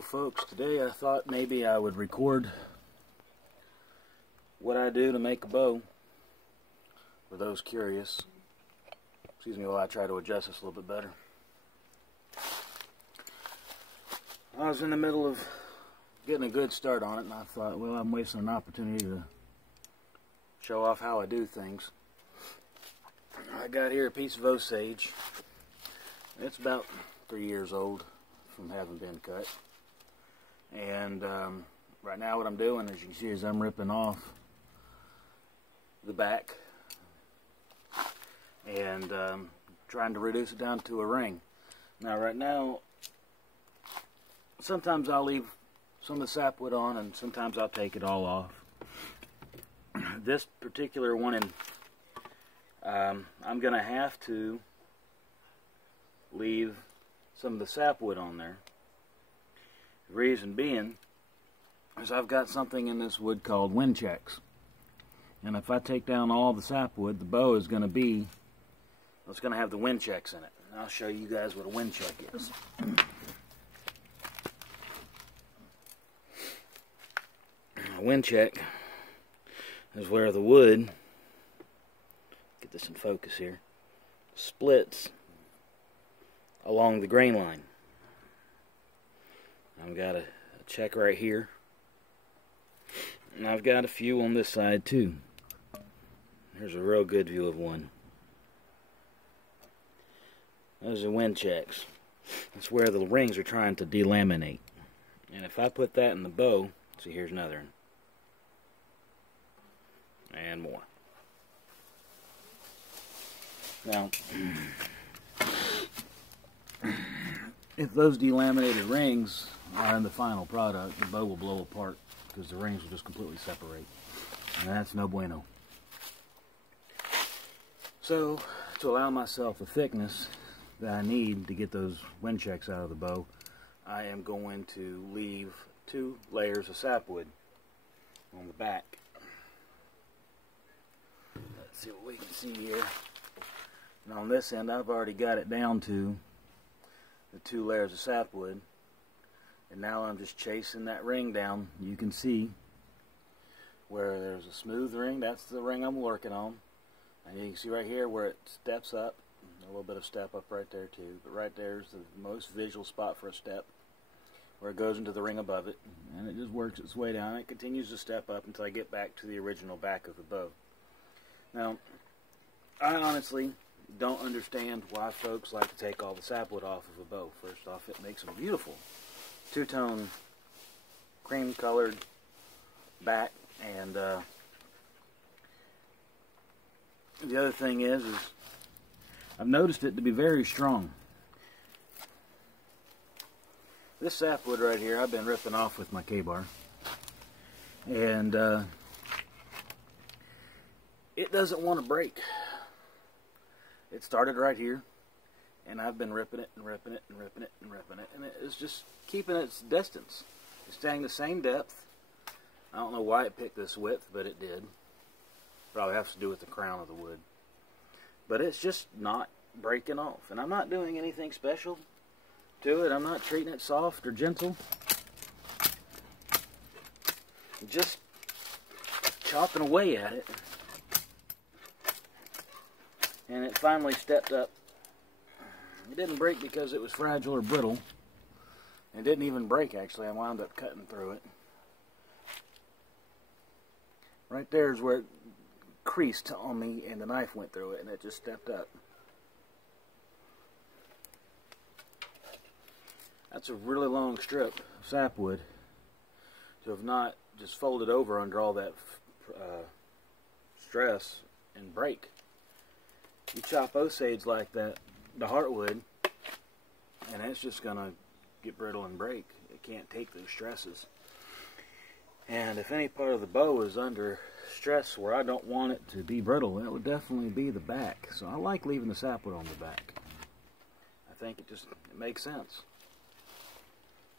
So folks, today I thought maybe I would record what I do to make a bow for those curious. Excuse me while I try to adjust this a little bit better. I was in the middle of getting a good start on it, and I thought, well, I'm wasting an opportunity to show off how I do things. I got here a piece of osage. It's about 3 years old from having been cut. And right now what I'm doing, as you can see, is I'm ripping off the back and trying to reduce it down to a ring. Now right now, sometimes I'll leave some of the sapwood on and sometimes I'll take it all off. This particular one, I'm going to have to leave some of the sapwood on there. The reason being is I've got something in this wood called wind checks. And if I take down all the sapwood, the bow is going to be, it's going to have the wind checks in it. And I'll show you guys what a wind check is. A wind check is where the wood, get this in focus here, splits along the grain line. I've got a check right here, and I've got a few on this side too. Here's a real good view of one. Those are wind checks. That's where the rings are trying to delaminate. And if I put that in the bow, see, here's another one. And more. Now, if those delaminated rings are in the final product, the bow will blow apart because the rings will just completely separate. And that's no bueno. So, to allow myself the thickness that I need to get those wind checks out of the bow, I am going to leave 2 layers of sapwood on the back. Let's see what we can see here. And on this end, I've already got it down to the 2 layers of sapwood. And now I'm just chasing that ring down. You can see where there's a smooth ring. That's the ring I'm working on. And you can see right here where it steps up. A little bit of step up right there too. But right there's the most visual spot for a step, where it goes into the ring above it. And it just works its way down. It continues to step up until I get back to the original back of the bow. Now, I honestly don't understand why folks like to take all the sapwood off of a bow. First off, it makes a beautiful two-tone cream colored back, and the other thing is I've noticed it to be very strong. This sapwood right here I've been ripping off with my K-bar, and it doesn't want to break. It started right here, and I've been ripping it and ripping it and ripping it and ripping it, and it's just keeping its distance. It's staying the same depth. I don't know why it picked this width, but it did. Probably has to do with the crown of the wood. But it's just not breaking off, and I'm not doing anything special to it. I'm not treating it soft or gentle. I'm just chopping away at it. And it finally stepped up. It didn't break because it was fragile or brittle. It didn't even break, actually. I wound up cutting through it. Right there is where it creased on me and the knife went through it, and it just stepped up. That's a really long strip of sapwood to have not just folded over under all that stress and break. You chop osage like that, the heartwood, and it's just going to get brittle and break. It can't take those stresses. And if any part of the bow is under stress where I don't want it to be brittle, that would definitely be the back. So I like leaving the sapwood on the back. I think it makes sense.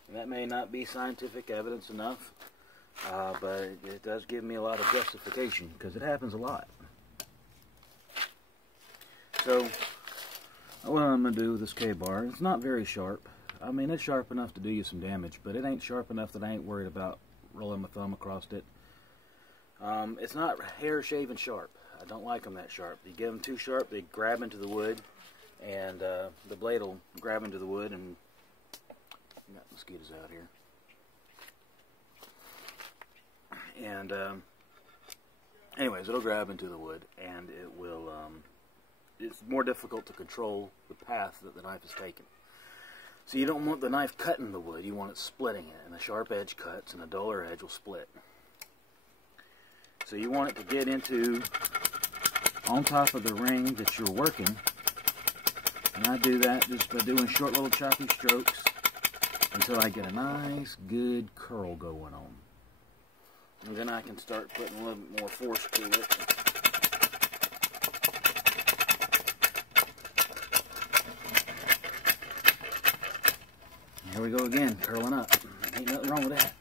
And that may not be scientific evidence enough, but it does give me a lot of justification, because it happens a lot. So what I'm going to do with this K-bar, it's not very sharp. I mean, it's sharp enough to do you some damage, but it ain't sharp enough that I ain't worried about rolling my thumb across it. It's not hair shaven sharp. I don't like them that sharp. You get them too sharp, they grab into the wood, and the blade will grab into the wood, and got mosquitoes out here. And anyways, it'll grab into the wood, and it will. It's more difficult to control the path that the knife is taking. So you don't want the knife cutting the wood, you want it splitting it, and the sharp edge cuts and the duller edge will split. So you want it to get into on top of the ring that you're working, and I do that just by doing short little choppy strokes until I get a nice good curl going on. And then I can start putting a little bit more force to it. Here we go again, curling up. Ain't nothing wrong with that.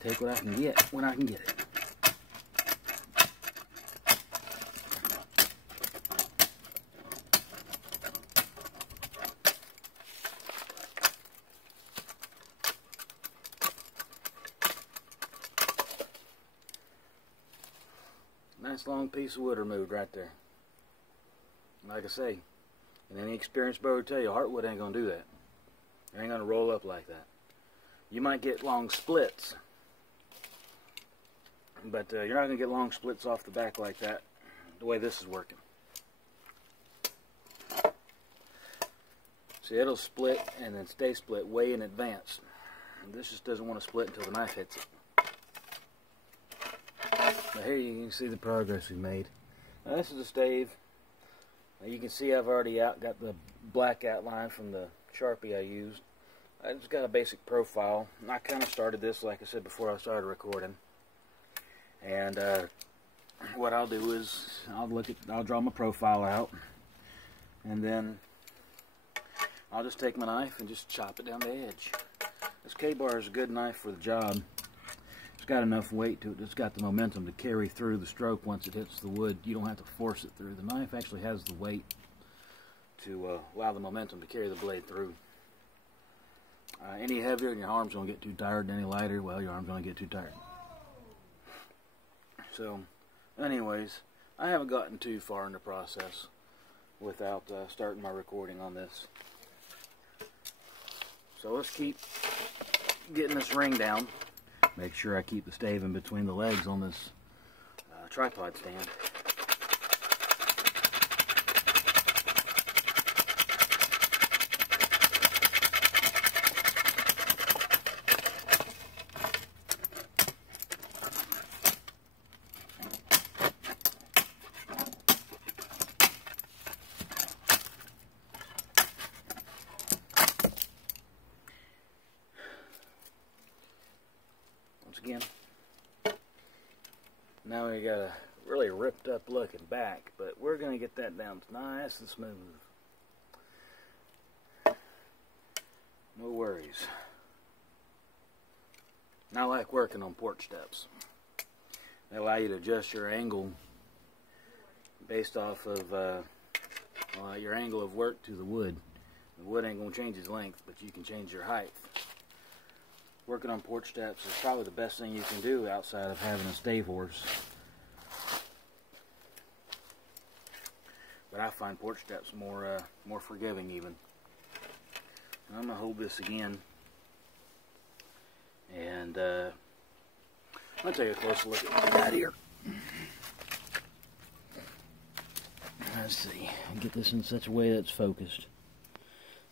Take what I can get when I can get it. Nice long piece of wood removed right there. Like I say, and any experienced bow will tell you, heartwood ain't going to do that. It ain't going to roll up like that. You might get long splits, but you're not going to get long splits off the back like that, the way this is working. See, it'll split and then stay split way in advance. This just doesn't want to split until the knife hits it. But here you can see the progress we made. Now this is a stave. Now you can see I've already got the black outline from the Sharpie I used. I just got a basic profile. And I kind of started this, like I said, before I started recording. And what I'll do is I'll draw my profile out, and then I'll just take my knife and just chop it down the edge. This K-bar is a good knife for the job. It's got enough weight to it. It's got the momentum to carry through the stroke once it hits the wood. You don't have to force it through. The knife actually has the weight to allow the momentum to carry the blade through. Any heavier and your arm's going to get too tired, any lighter, well, your arm's going to get too tired. So, anyways, I haven't gotten too far in the process without starting my recording on this. So let's keep getting this ring down. Make sure I keep the stave in between the legs on this tripod stand. Again, now we got a really ripped up looking back, but we're going to get that down nice and smooth. No worries. And I like working on porch steps. They allow you to adjust your angle based off of your angle of work to the wood. The wood ain't going to change its length, but you can change your height. Working on porch steps is probably the best thing you can do outside of having a stave horse. But I find porch steps more forgiving even. And I'm gonna hold this again, and I'll take a closer look at what we got here. Let's see. Get this in such a way that it's focused.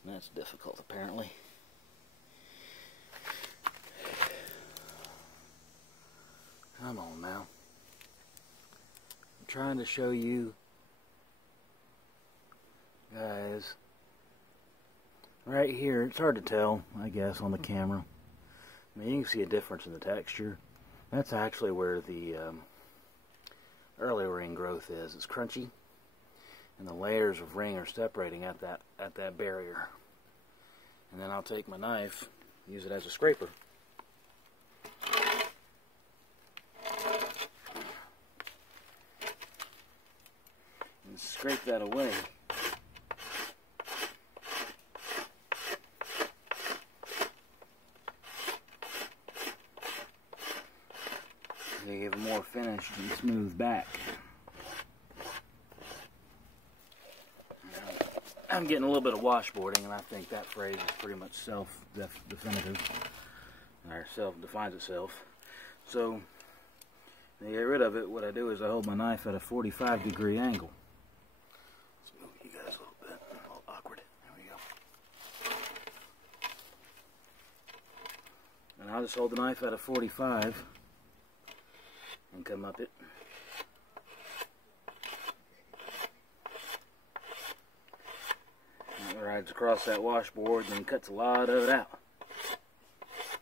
And that's difficult apparently. Come on now. I'm trying to show you guys right here. It's hard to tell, I guess, on the camera. I mean, you can see a difference in the texture. That's actually where the early ring growth is. It's crunchy, and the layers of ring are separating at that barrier. And then I'll take my knife, use it as a scraper. Scrape that away. more finished and smooth back. I'm getting a little bit of washboarding, and I think that phrase is pretty much self-definitive, or self-defines itself. So, to get rid of it, what I do is I hold my knife at a 45-degree angle. Let's move you guys a little bit. A little awkward. There we go. And I'll just hold the knife at a 45 and come up it. It rides across that washboard and cuts a lot of it out.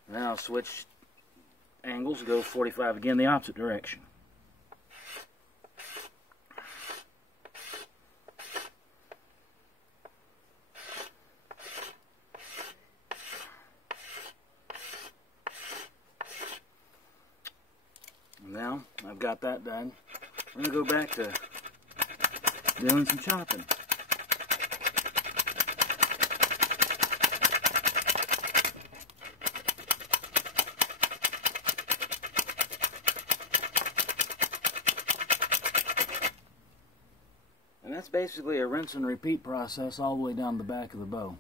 Now I'll switch angles, go 45 again, the opposite direction. Now I've got that done. I'm going to go back to doing some chopping. And that's basically a rinse and repeat process all the way down the back of the bow.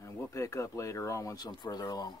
And we'll pick up later on once I'm further along.